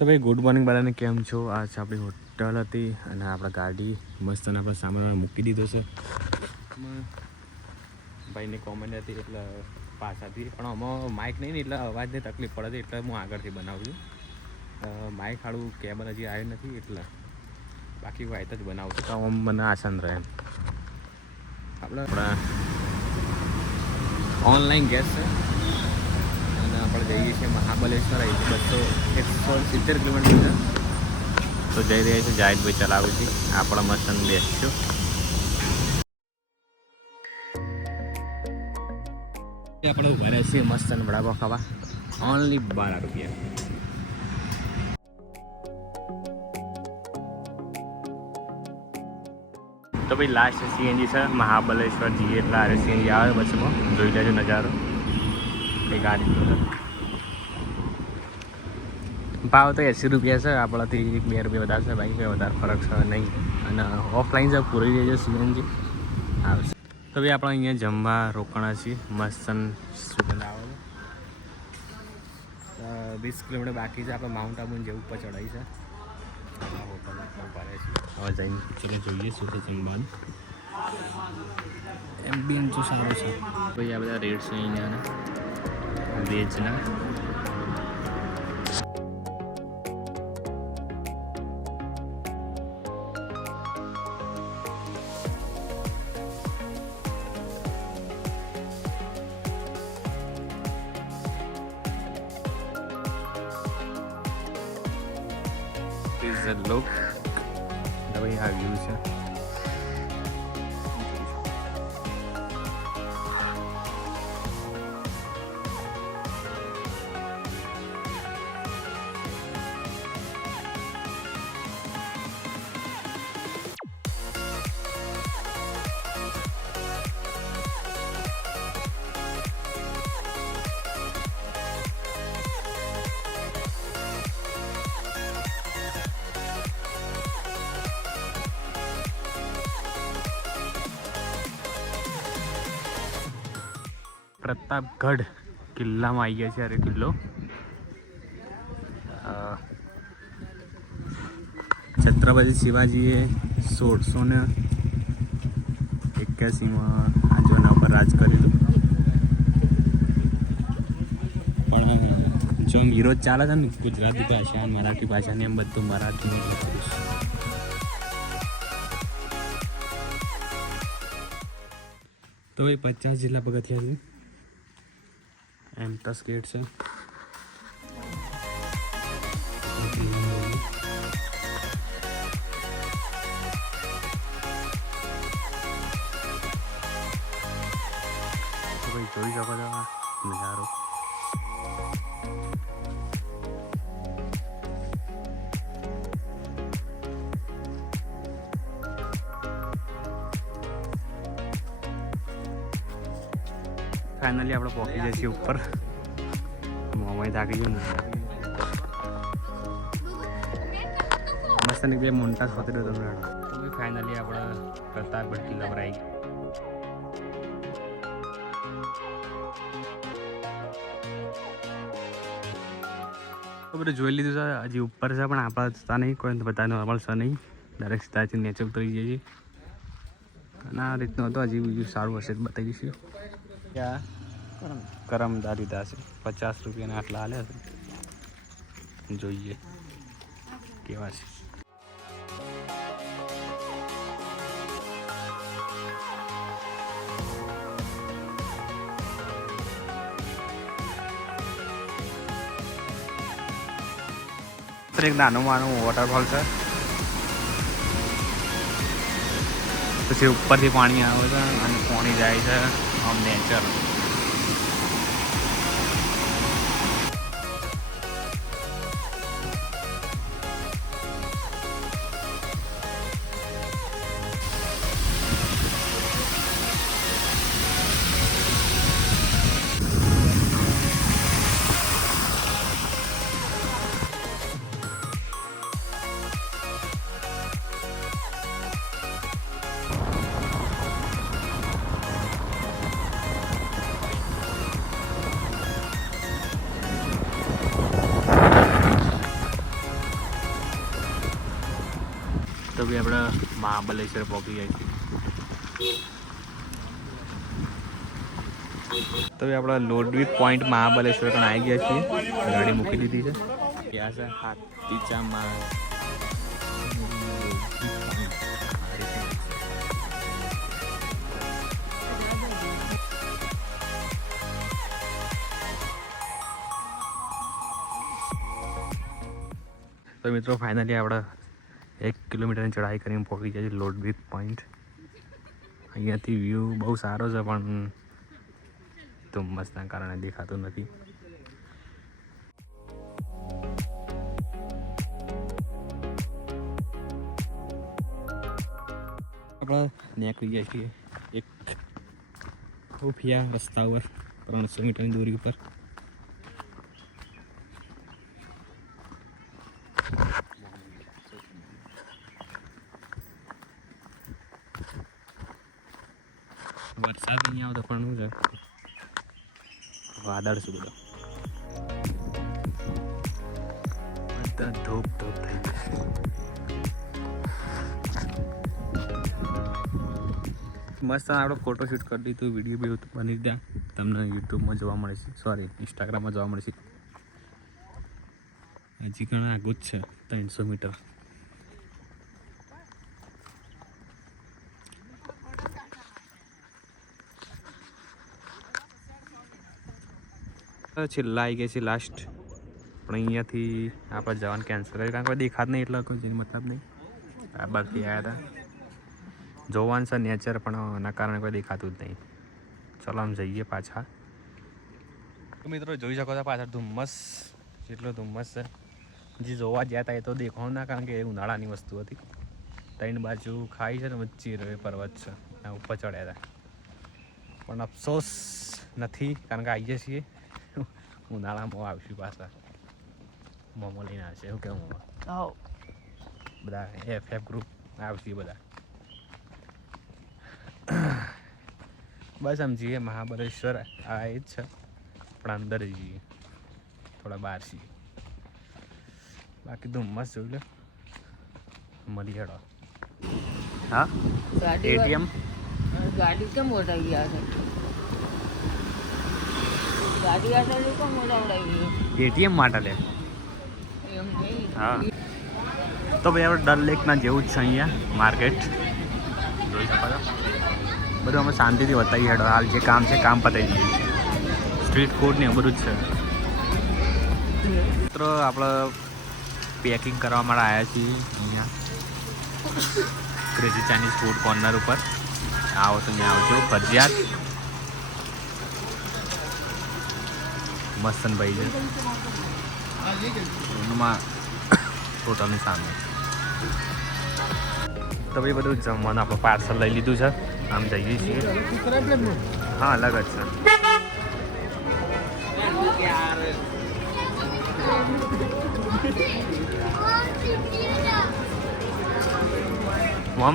તો ભાઈ good morning બધાને, કેમ છો? આ છે આપણી હોટલ હતી અને આપણા ગાડી મસ્ત આપણે સામાન મૂકી દીધો છે. ભાઈની કોમેન્ટ હતી એટલે પાછળથી, પણ આમાં માઇક નહીં ને એટલે અવાજની તકલીફ પડે છે, એટલે હું આગળથી બનાવું છું. માઇક હાળું કેબલ હજી આવ્યું નથી એટલે બાકી વાઇટ જ બનાવું છું, તો આમ મને આસાન રહે એમ. આપણા ઓનલાઈન ગેસ છે અને આપણે જઈએ છીએ મહાબલેશ્વર. અહીંથી 170 કિલોમીટર તો જઈ રહ્યા છે. જાહેદભાઈ ચલાવે છે, આપણા મસ્તન બેસશું. આપણે ઉભા રહ્યા છીએ મસ્તન વડાપાવ ખાવા, ઓનલી 12 રૂપિયા. તો ભાઈ લાસ્ટ સીએનજી છે મહાબલેશ્વર જઈએ એટલે આરે સીએનજી આવે બસમાં. જોઈ લેજો નજારો. કઈ ગાડી ભાવ તો 80 રૂપિયા છે, આપણાથી 2 રૂપિયા વધારે છે. ભાઈ કંઈ વધારે ફરક છે નહીં. અને ઓફલાઈન છે, પૂરી લેજો સીએનજી આવશે. તો ભાઈ આપણે અહીંયા જમવા રોકાણા છીએ. મસ્તન સુગંધ આવે છે. 20 કિલોમીટર બાકી છે. આપણે માઉન્ટ આબુ જેવું ઉપર ચડાવી છે. હોટલ ઉભા રહે છે. હવે જઈને પિક્ચર જોઈએ શું છે જમવાનું. એમ્બિયન્સ તો સારું છે. ભાઈ આ બધા રેટ છે અહીંયાના વેજના. This is the look. ભાઈ આ વ્યૂ છે. પ્રતાપગઢ કિલ્લામાં આવી ગયા છે. અરે કિલ્લો છત્રપતિ શિવાજીએ 1681માં આજવાના ઉપર રાજ કરેલું. પણ જો વિરોધ ચાલે છે ને ગુજરાતી ભાષા અને મરાઠી ભાષાની, એમ બધું મરાઠીમાં લખેલું છે. તો એ 50 જેટલા પગથિયા છે. એમ તસ ગેટ છે. તો ભાઈ જોઈ શકો છો નજારો. ફાઇનલી આપણે પહોંચી જઈએ છીએ ઉપર. મોબાઈલ થાકી ગયું ને મસ્ત ને 2 મોન્ટા હોતી રહ્યો તમે. તો ફાઇનલી આપણે પ્રતાપગઢ કિલ્લા પર આવી ગયા. તો બધું જોઈ લીધું છે. હજી ઉપર છે પણ આપણા જતા નહીં, કોઈ બધા નોર્મલ છે નહીં. ડાયરેક્ટ સીધાથી નીચે ઉતરી જઈએ અને આ રીતનું હતું. હજી બીજું સારું હશે તો બતાવી દઈશું. ત્યાં કરમદા લીધા છે, 50 રૂપિયાના આટલા હાલ્યા છે. જોઈએ કેવા છે. એક નાનું માનું વોટરફોલ છે. પછી ઉપરથી પાણી આવે છે અને પાણી જાય છે આમ નેચર. તો બી આપણે મહાબલેશ્વર પહોંચી જાય છે. તો બી આપણે લોડવી પોઈન્ટ મહાબલેશ્વર પણ આવી ગયા છીએ. ગાડી મૂકી દીધી છે. ત્યાં છે હાથીચામાં તો મિત્રો ફાઇનલી આપણે 1 કિલોમીટરની ચઢાઈ કરીને પહોંચી જાય છે લોડવી પોઈન્ટ. અહીંયાથી વ્યૂ બહુ સારો છે પણ ધુમ્મસના કારણે દેખાતું નથી. આપણે નીકળી જાય છીએ એક ઉફિયા રસ્તા ઉપર 300 મીટરની દૂરી ઉપર. વરસાદ નહીં આવતો પણ શું છે વાદળ છે બધા ધૂપ ધૂપ થઈ જાય. મસ્ત આપણે ફોટોશૂટ કરી દીધું. વિડીયો બી બની ત્યાં તમને યુટ્યુબમાં જોવા મળે છે, સોરી ઇન્સ્ટાગ્રામમાં જોવા મળે છે. હજી ઘણા આગું જ છે 300 મીટર. છેલ્લા આવી ગયા છે લાસ્ટ, પણ અહીંયાથી આપણે જવાનું કેન્સલ કર્યું કારણ કે દેખાત નહીં એટલે કોઈ જેની મતલબ નહીં. આ બારથી આવ્યા હતા જોવાનું છે નેચર, પણ એના કારણે કોઈ દેખાતું જ નહીં. ચલો આમ જઈએ પાછા. મિત્રો જોઈ શકો છો પાછળ ધુમ્મસ, જેટલો ધુમ્મસ છે. જે જોવા ગયા હતા એ તો દેખાવું ના, કારણ કે એ ઉનાળાની વસ્તુ હતી. 3 બાજુ ખાઈ છે ને વચ્ચે રહે પર્વત છે, ત્યાં ઉપર ચડ્યા હતા. પણ અફસોસ નથી કારણ કે આવીએ છીએ ઉનાળામાં આવશું પાછા. મોમો લઈને આવશે. શું કેવું મોમો? બધા FF ગ્રુપ આવશે બધા. બસ આમ જઈએ મહાબલેશ્વર આ એ જ છે, પણ અંદર જઈએ થોડા બહાર છીએ. બાકી ધુમ્મસ જોઈ લો. મળી હેડો. હા ATM ગાડી કેમ મોટાવી ગયા છે? ગાડી આટલી કેમ મોટાવડાવી? ATM માટે લે. એમ નહીં. હા તો ભાઈ આપણે ડલ લેકના જેવું જ છે અહીંયા માર્કેટ. જોઈ શકો છો બધું અમે શાંતિથી બતાવી હેડો. હાલ જે કામ છે કામ પતાવી દઈએ. સ્ટ્રીટ ફૂડ ને બધું જ છે. મિત્રો આપણે પેકિંગ કરવા માટે આવ્યા છીએ અહીંયા ક્રેઝી ચાઇનીઝ ફૂડ કોર્નર ઉપર. આવો તો ત્યાં આવજો ફરજિયાત. મસ્તન ભાઈ છે એમાં ટોટલની સામે. તો ભાઈ બધું જમવાનું આપણે પાર્સલ લઈ લીધું છે. આમ જઈએ છીએ. હા અલગ જ છે.